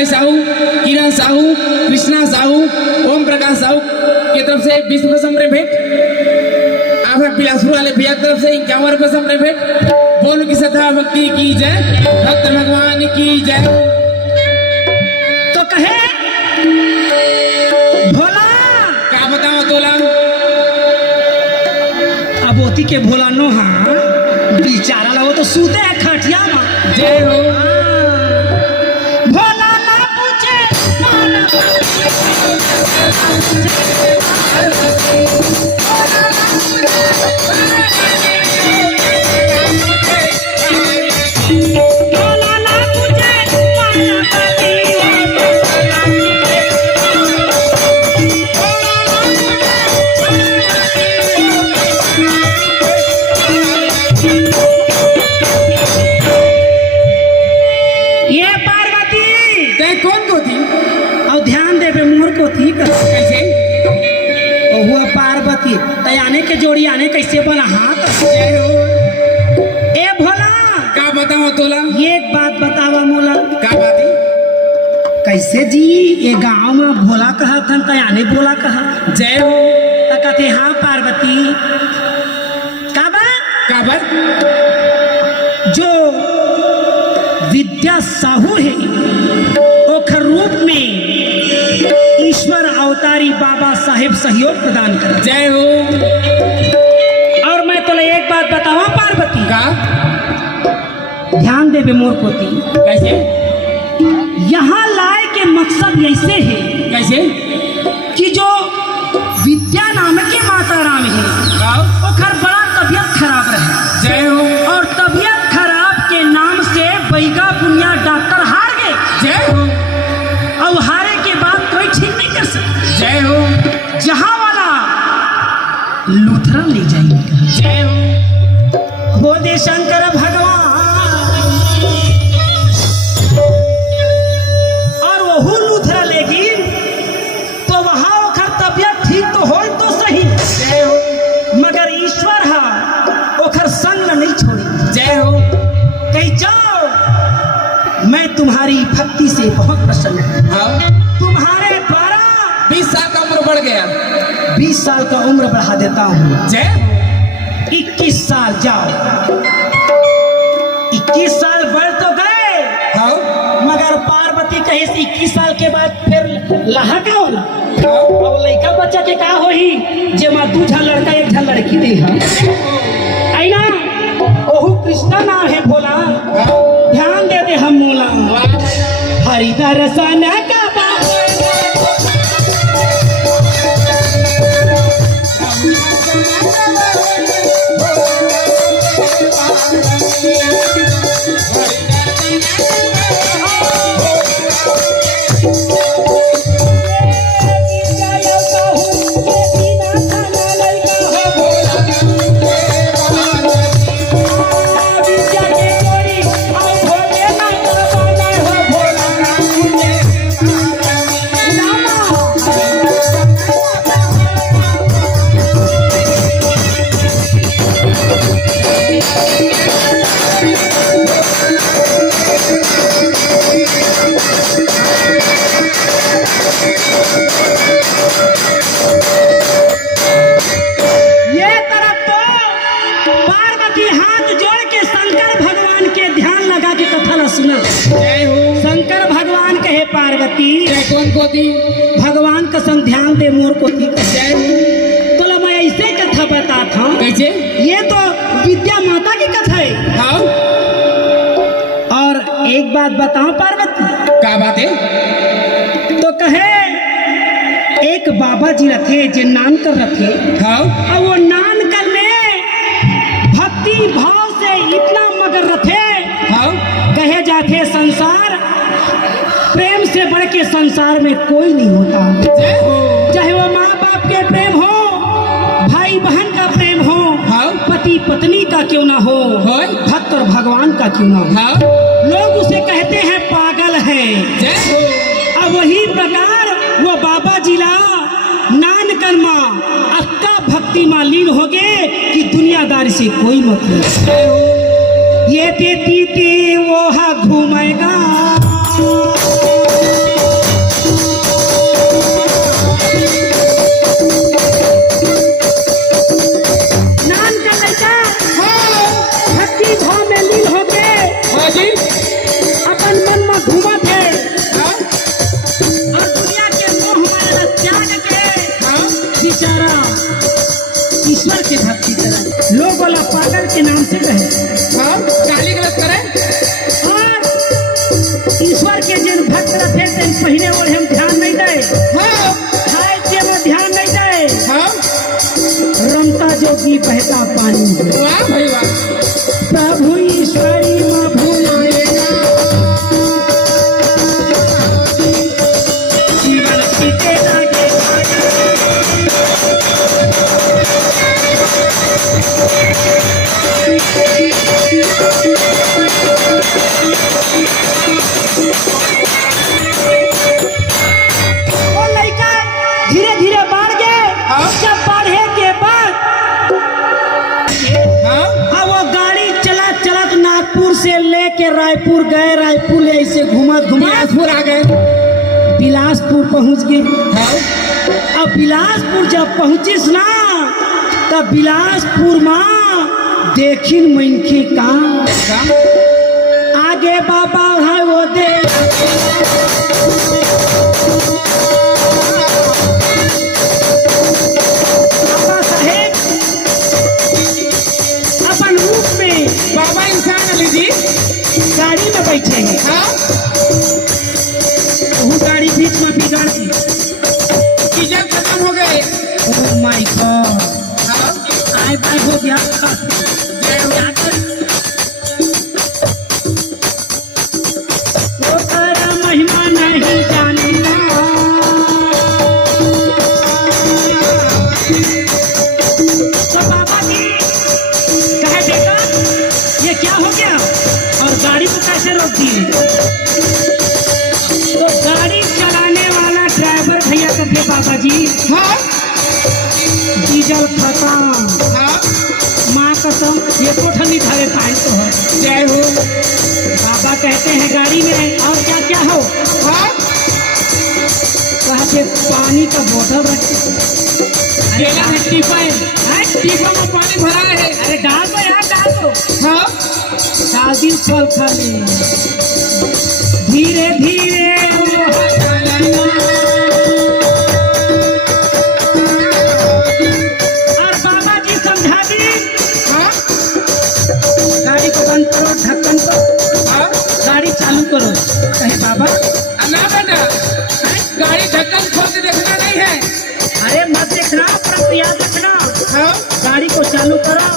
भाई साहू, किरण साहू, कृष्णा साहू, ओम प्रकाश साहू की तरफ से 20 रुपये समरे भेंट। आप बिलासपुर वाले भैया की तरफ से 51 रुपये समरे भेंट। बोल की सदा भक्ति की जय, भक्त भगवान की जय। तो कहे भोला क्या बताओ तोला? अब ओती के भोला नो हाँ बेचारा लगो तो सूते है खटिया में। जय हो। भोला ना पूछे माना भोला ना पूछे ये पार्वती ते कौन को थी? और ध्यान देवे मोर को थी कैसे? हुआ पार्वती तयाने के जोड़ी आने कैसे बना हाथ। जय हो। ए भोला क्या बताओ तोला? एक बात बतावा मोला, क्या बात है? कैसे जी ये गांव में भोला कहा था तयाने बोला कहा। जय हो। कहते हाँ पार्वती का बात क्या बात? जो विद्या साहू है ओखर रूप में ईश्वर अवतारी बाबा साहेब सहयोग प्रदान कर। जय हो। और मैं तो एक बात बतावा पार्वती, का ध्यान देवे मोर पोती, कैसे? यहाँ लाए के मकसद ऐसे है कैसे? कि जो विद्या नाम के माता राम है ओखर बड़ा तबियत खराब रहे। जय हो। और तबियत खराब के नाम से बैगा बुनिया डॉक्टर हार गए। जय हो। और हारे के बाद कोई ठीक नहीं कर सकता। जय हो। जहां वाला लूथरा ले जाएंगे। जय हो। बोले शंकर भगवान। और वहू लूथरा लेगी तो वहां ओखर तबियत ठीक तो हो तो सही। जय हो। मगर ईश्वर हा ओखर संग नहीं छोड़ी। जय हो। कहीं जाओ मैं तुम्हारी भक्ति से बहुत प्रसन्न हूँ। हाँ। तुम्हारे द्वारा 20 साल का उम्र बढ़ गया। 20 साल का उम्र बढ़ा देता हूँ। जय हो। 21 साल जाओ। 21 साल बढ़ तो गए। हाँ। मगर पार्वती कहे से 21 साल के बाद फिर लहा का होला। हाँ। और लड़का बच्चा के का होही जे मां दू झा लड़का एक झा लड़की दे हा। आई ना ओहू कृष्णा नाम है भोला। ध्यान दे दे हम मोला हरि दर्शन का पार्वती कौन को थी? भगवान का संग ध्यान दे मोर को थी। जय हो। तो मैं ऐसे कथा बताता हूँ। कैसे? ये तो विद्या माता की कथा है। हाँ। और एक बात बताओ पार्वती। क्या बात है? तो कहे एक बाबा जी रखे जे नान कर रखे। हाँ। और वो नान कर में भक्ति भाव से इतना मगर रखे। हाँ। कहे जाते संसार प्रेम से बढ़ के संसार में कोई नहीं होता। जय हो। चाहे वो माँ बाप के प्रेम हो, भाई बहन का प्रेम हो, हाँ। पति पत्नी का क्यों ना हो, भक्त और भगवान का क्यों ना हो। हाँ। लोग उसे कहते हैं पागल है। जय हो। अब वही प्रकार वो बाबा जिला नान कर्मा अक्का भक्ति में लीन हो गए कि दुनियादारी से कोई मतलब। ये देती वो घूमेगा भक्त रखे तेन पहिने ओढ़े में ध्यान नहीं दे, हाँ खाए पिए में ध्यान नहीं दे, हाँ रमता जोगी बहता पानी। वाह भाई वाह। प्रभु ईश्वरी माँ भूलाएगा, जीवन बीते लागे वो लड़का धीरे धीरे बढ़ गए। हाँ। जब बढ़े के बाद हाँ अब वो गाड़ी चला चला तो नागपुर से लेके रायपुर गए, रायपुर ऐसे घुमा घुमा बिलासपुर आ गए। बिलासपुर पहुंच गए। हाँ अब बिलासपुर जब पहुंचिस ना तब बिलासपुर माँ देखिन मनके का हाँ आगे बाबा है वो दे बाबा साहेब अपन रूप में बाबा इंसान अली जी। गाड़ी में बैठे हैं। हाँ वो गाड़ी बीच में बिगड़ दी। डीजल खत्म हो गए। ओह माय गॉड, हाँ आए बाय हो गया। जय हो। वो तेरा महिमा नहीं जानना, तो बाबा जी कहे बेटा ये क्या हो गया और गाड़ी को कैसे रोक दिए? तो गाड़ी चलाने वाला ड्राइवर भैया कहते बाबा जी हाँ डीजल खत्म, हाँ माँ कसम ये तो ठंडी धारे पाए तो है। जय हो। बाबा कहते हैं गाड़ी में और क्या क्या हो? हाँ कहते पानी का बोतल रखे। केला है टीपा है, टीपा में पानी भरा है। अरे डाल दो यार, डाल दो। हाँ शादी फल खाली धीरे धीरे और बाबा जी समझा दी हाँ गाड़ी को बंद करो, ढक्कन को हाँ गाड़ी चालू करो। कहे बाबा ना बेटा, गाड़ी ढक्कन खोल के देखना नहीं है। अरे मत देखना, पर याद रखना हाँ गाड़ी को चालू करो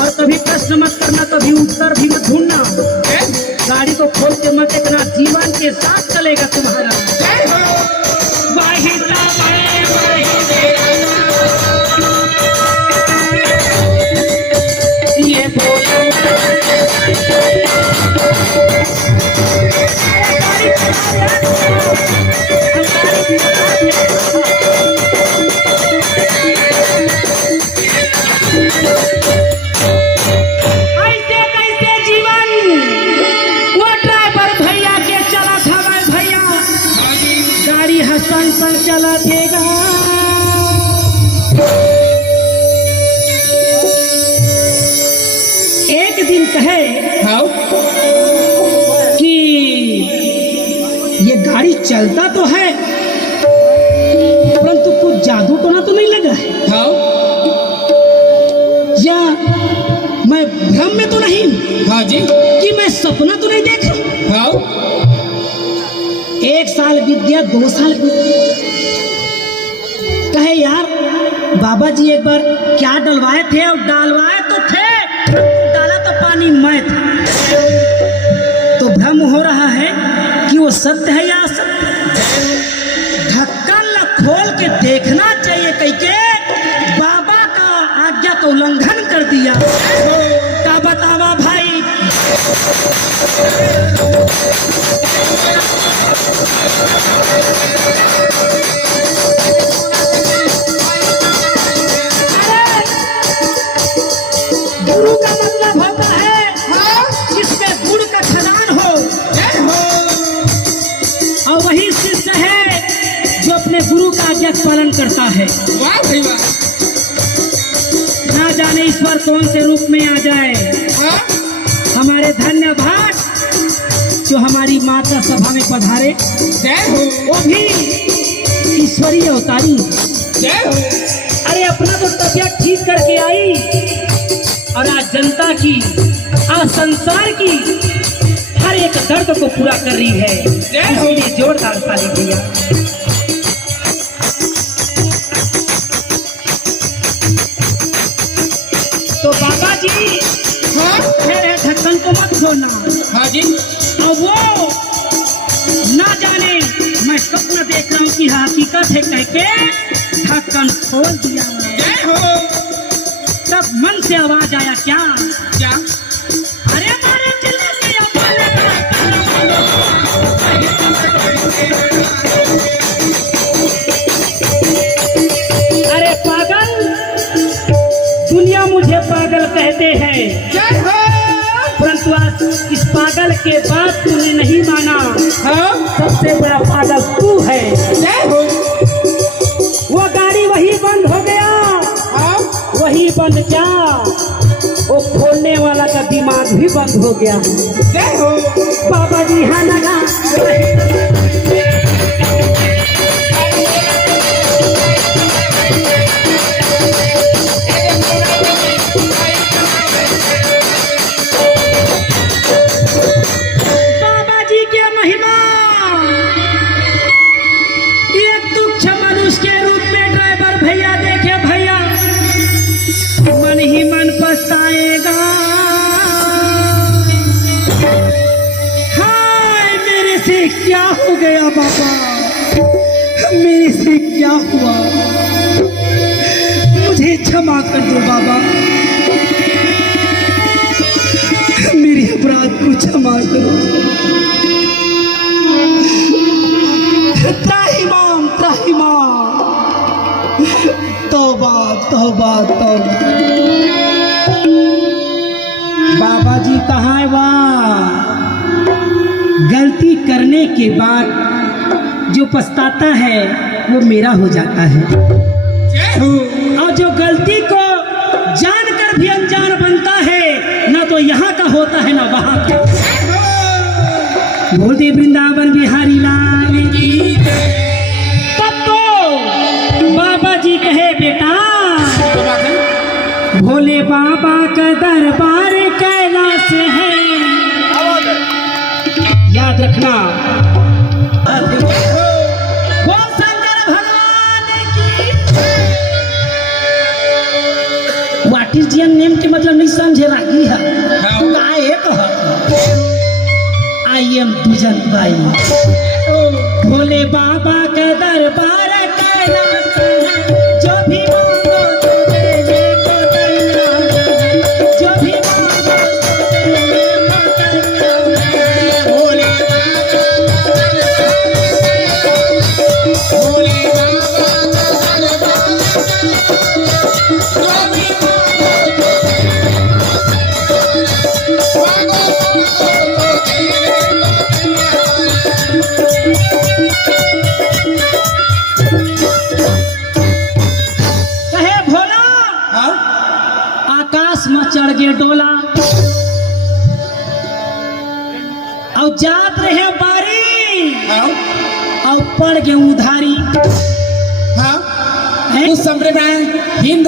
और कभी प्रश्न मत करना, कभी उत्तर भी मत ढूंढना। गाड़ी को खोल के मत देखना, जीवन के साथ चलेगा तुम्हारा। जय हो। वाहिता वाहे वाहे ये बोला ऐसे कैसे जीवन वो ड्राइवर भैया के चला था भाई भैया, गाड़ी हसन पर चला देगा। एक दिन कहे हाँ कि ये गाड़ी चलता तो है परंतु कुछ जादू टोना तो नहीं लगा है, हाँ या मैं भ्रम में तो नहीं हूं, हाँ जी कि मैं सपना तो नहीं देख रहा। हाँ 1 साल बीत गया, 2 साल बीत गया। कहे यार बाबा जी एक बार क्या डलवाए थे और डालवाए तो थे, डाला तो पानी मैं था। तो भ्रम हो रहा है कि वो सत्य है या असत्य। ढक्कन ल खोल के देखना चाहिए, कह के बाबा का आज्ञा का उल्लंघन कर दिया। का बतावा भाई, गुरु का मतलब होता है जिसमें गुण का खदान हो, और वही शिष्य है जो अपने गुरु का आज्ञा का पालन करता है। वाह भाई वाह। ना जाने ईश्वर कौन से रूप में आ जाए। हाँ हमारे धन्यवाद जो हमारी माता सभा में पधारे, जय हो। वो भी ईश्वरीय अवतारी। जय हो। अरे अपना तो तबियत ठीक करके आई और आज जनता की, आज संसार की हर एक दर्द को पूरा कर रही है। इसलिए जोरदार ताली भैया। तो बाबा जी मेरे ढक्कन को मत खोलना। हाँ जी। और वो ना जाने मैं स्वप्न देख रहा हूँ कि हकीकत है कह के ढक्कन खोल दिया। जय हो। तब मन से आवाज आया क्या? क्या? अरे मारे चिल्ला दिया बोले। अरे पागल, दुनिया मुझे पागल कहते हैं। जय हो। परंतु आज इस पागल के बात तूने नहीं माना। हाँ। सबसे बड़ा पागल तू है। जय हो। वो गाड़ी वही बंद हो गया। हाँ। वही बंद क्या, वो खोलने वाला का दिमाग भी बंद हो गया। जय हो। बाबा जी हाँ लगा। बाबा जी के महिमा, एक तुच्छ मनुष्य के रूप में ड्राइवर भैया देखे भैया मन ही मन पछताएगा। हाय मेरे से क्या हो गया बाबा, मेरे से क्या हुआ, मुझे क्षमा कर दो बाबा, मेरे अपराध को क्षमा करो। त्राहिमाम त्राहिमाम, तौबा तौबा तौबा। बाबा जी कहाँ है? वाह, गलती करने के बाद जो पछताता है वो मेरा हो जाता है। जय हो। और जो गलती को जानकर भी अनजान बनता है ना तो यहाँ का होता है ना वहाँ का। बोल दे वृंदावन बिहारी लाल की। तब तो बाबा जी कहे बेटा, भोले बाबा का दरबार कैलाश है, याद रखना। बोल शंकर भगवान की। व्हाट इज योर नेम के मतलब नहीं समझे रागी है। I am दुजन by. भोले बाबा के दरबार कैलाश है, जो भी मांगो तो देने को तैयार है, जो भी मांगो तो देने को तैयार है। भोले कहे भोला आकाश में चढ़ गए डोला और जात रहे बारी और पड़ गए उधारी। हाँ। उस समय में हिंद